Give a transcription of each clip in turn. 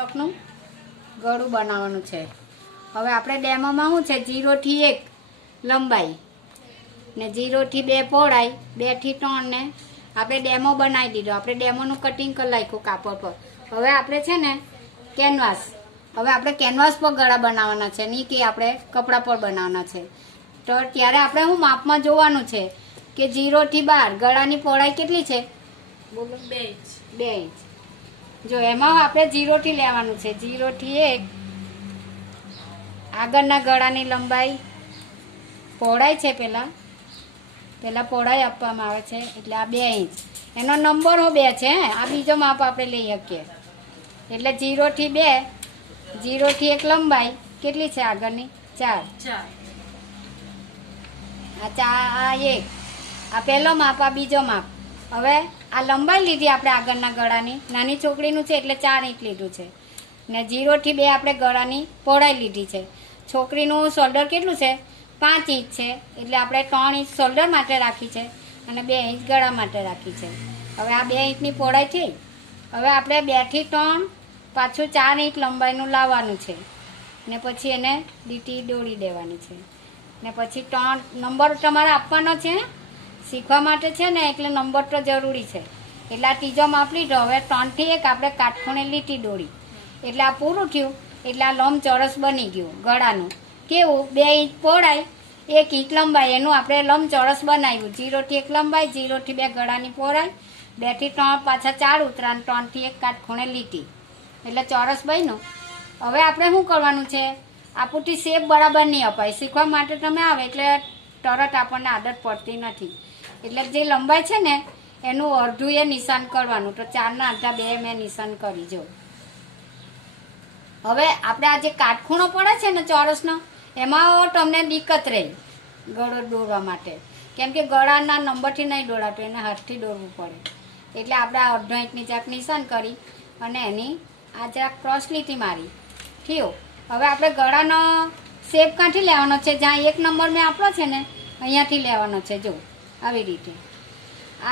ફ્રોકનું ગળું બનાવવાનું છે. હવે આપણે ડેમોમાં શું છે 0 થી 1 લંબાઈ ને 0 થી 2 પહોળાઈ 2 થી 3 ને આપણે ડેમો બનાવી દીધો. આપણે ડેમોનું કટિંગ કરી નાખ્યું કાપડ પર. હવે આપણે છે ને કેનવાસ, હવે આપણે કેનવાસ પર ગળા બનાવવાના છે, નહીં કે આપણે કપડા પર બનાવવાના છે. તો ત્યારે આપણે હું માપમાં જોવાનું છે કે 0 થી 12 ગળાની પહોળાઈ કેટલી છે? બોલો 2 ઇંચ. 2 ઇંચ. જો એમાં આપણે 0 થી લેવાનું છે. 0 થી 1 આગળના ગળાની લંબાઈ પહોળાઈ છે. પહેલા પહોળાઈ આપવામાં આવે છે એટલે આ 2 ઇંચ. એનો નંબર 2 છે. આ બીજો માપ આપણે લઈ શકીએ. એટલે 0 થી 2, 0 થી 1 લંબાઈ કેટલી છે આગળની? 4. આ 1. આ પહેલો માપ, આ બીજો માપ. હવે આ લંબાઈ લીધી આપણે આગળના ગળાની, નાની છોકરીનું છે એટલે 4 ઇંચ લીધું છે. ને 0 થી 2 આપણે ગળાની પહોળાઈ લીધી છે. છોકરીનું શોલ્ડર કેટલું છે? 5 ઇંચ છે એટલે આપણે 3 ઇંચ શોલ્ડર માટે રાખી છે અને 2 ઇંચ ગળા માટે રાખી છે. હવે આ 2 ઇંચની પહોળાઈ થઈ. હવે આપણે 2 થી 3 પાછું 4 ઇંચ લંબાઈનું લાવવાનું છે ને પછી એને લીટી દોરી દેવાની છે. ને પછી 3 નંબર તમારે આપવાનો છે, શીખવા માટે છે ને, એટલે નંબર તો જરૂરી છે. એટલે આ ત્રીજો માપ લીધો. હવે 3 થી 1 આપણે કાટખૂણે લીટી દોરી એટલે આ પૂરું થયું. એટલે આ લંબચોરસ બની ગયું ગળાનું. કેવું? 2 ઇંચ પહોળાઈ 1 ઇંચ લંબાઈ, એનું આપણે લંબચોરસ બનાવ્યું. 0 થી 1 લંબાઈ, 0 થી 2 ગળાની પહોળાઈ, 2 થી 3 પાછા 4 ઉતરા, 3 થી 1 કાટખૂણે લીટી, એટલે ચોરસ બન્યું. હવે આપણે શું કરવાનું છે? આપૂથી શેપ બરાબર નહીં અપાય. શીખવા માટે તમે આવે એટલે તરત આપણને આદત પડતી નથી. એટલે જે લંબાઈ છે ને એનું અડધું એ નિશાન કરવાનું. તો 4 ના અડધા 2 મેં નિશાન કરી. જો હવે આપણે આ જે કાટખૂણો પડે છે ને ચોરસનો, એમાં તમને દિક્કત રહી ગળો દોરવા માટે, કેમ કે ગળાના નંબરથી નહીં દોરાતું, એને હાથથી દોરવું પડે. એટલે આપણે આ અડધો ઇંચની ચાક નિશાન કરી અને એની આ ચાક ક્રોસ લીટી મારી. થયો. હવે આપણે ગળાનો શેપ ક્યાંથી લેવાનો છે? જ્યાં 1 નંબર મેં આપણો છે ને અહીંયાથી લેવાનો છે. જો આવી રીતે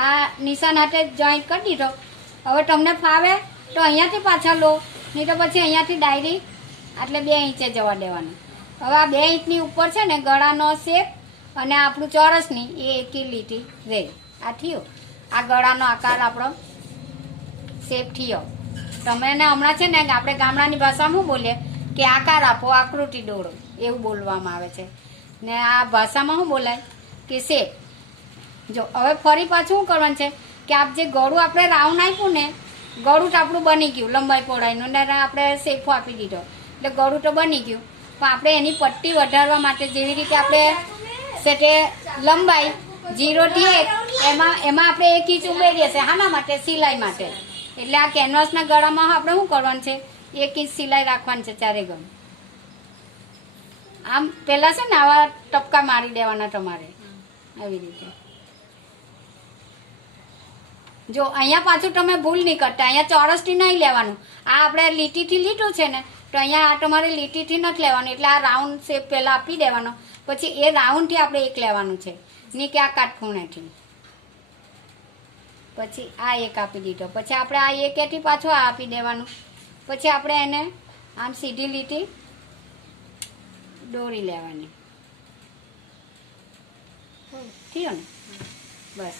આ નિશાન હાથે જોઈન્ટ કરી દીધો. હવે તમને ફાવે તો અહીંયાથી પાછા લો, નહીં તો પછી અહીંયાથી ડાયરેક્ટ એટલે 2 ઇંચે જવા દેવાનું. હવે આ 2 ઇંચની ઉપર છે ને ગળાનો શેપ અને આપણું ચોરસની એ એકી લીટી રહે. આ થયો. આ ગળાનો આકાર આપણો શેપ થયો. તમે હમણાં છે ને આપણે ગામડાની ભાષામાં શું બોલીએ કે આકાર આપો, આકૃતિ દોરો, એવું બોલવામાં આવે છે. ને આ ભાષામાં શું બોલાય કે શેપ. જો હવે ફરી પાછું શું કરવાનું છે કે આપ જે ગળું આપણે રાઉન્ડ આપ્યું ને, ગળું તો આપણું બની ગયું લંબાઈ પહોળાઈનું, ને આપણે શેપો આપી દીધો એટલે ગળું તો બની ગયું. પણ આપણે એની પટ્ટી વધારવા માટે જેવી રીતે આપણે સેટે લંબાઈ 0 થી 1 એમાં આપણે 1 ઇંચ ઉમેરીએ છીએ. હાના માટે? સિલાઈ માટે. એટલે આ કેનવાસના ગળામાં આપણે શું કરવાનું છે? 1 ઇંચ સિલાઈ રાખવાની છે ચારે ગમ. આમ પેલા છે ને આવા ટપકા મારી દેવાના તમારે આવી રીતે. જો અહીંયા પાછું તમે ભૂલ નહીં કરતા, અહીંયા ચોરસથી નહીં લેવાનું. આ આપણે લીટીથી લીધું છે ને, તો અહીંયા આ તમારે લીટીથી નથી લેવાનું. એટલે આ રાઉન્ડ શેપ પહેલાં આપી દેવાનો, પછી એ રાઉન્ડથી આપણે 1 લેવાનું છે, નહીં કે આ કાટખૂણેથી. પછી આ 1 આપી દીધો. પછી આપણે આ 1 પાછો આ આપી દેવાનું. પછી આપણે એને આમ સીધી લીટી દોરી લેવાની. થયો ને? બસ.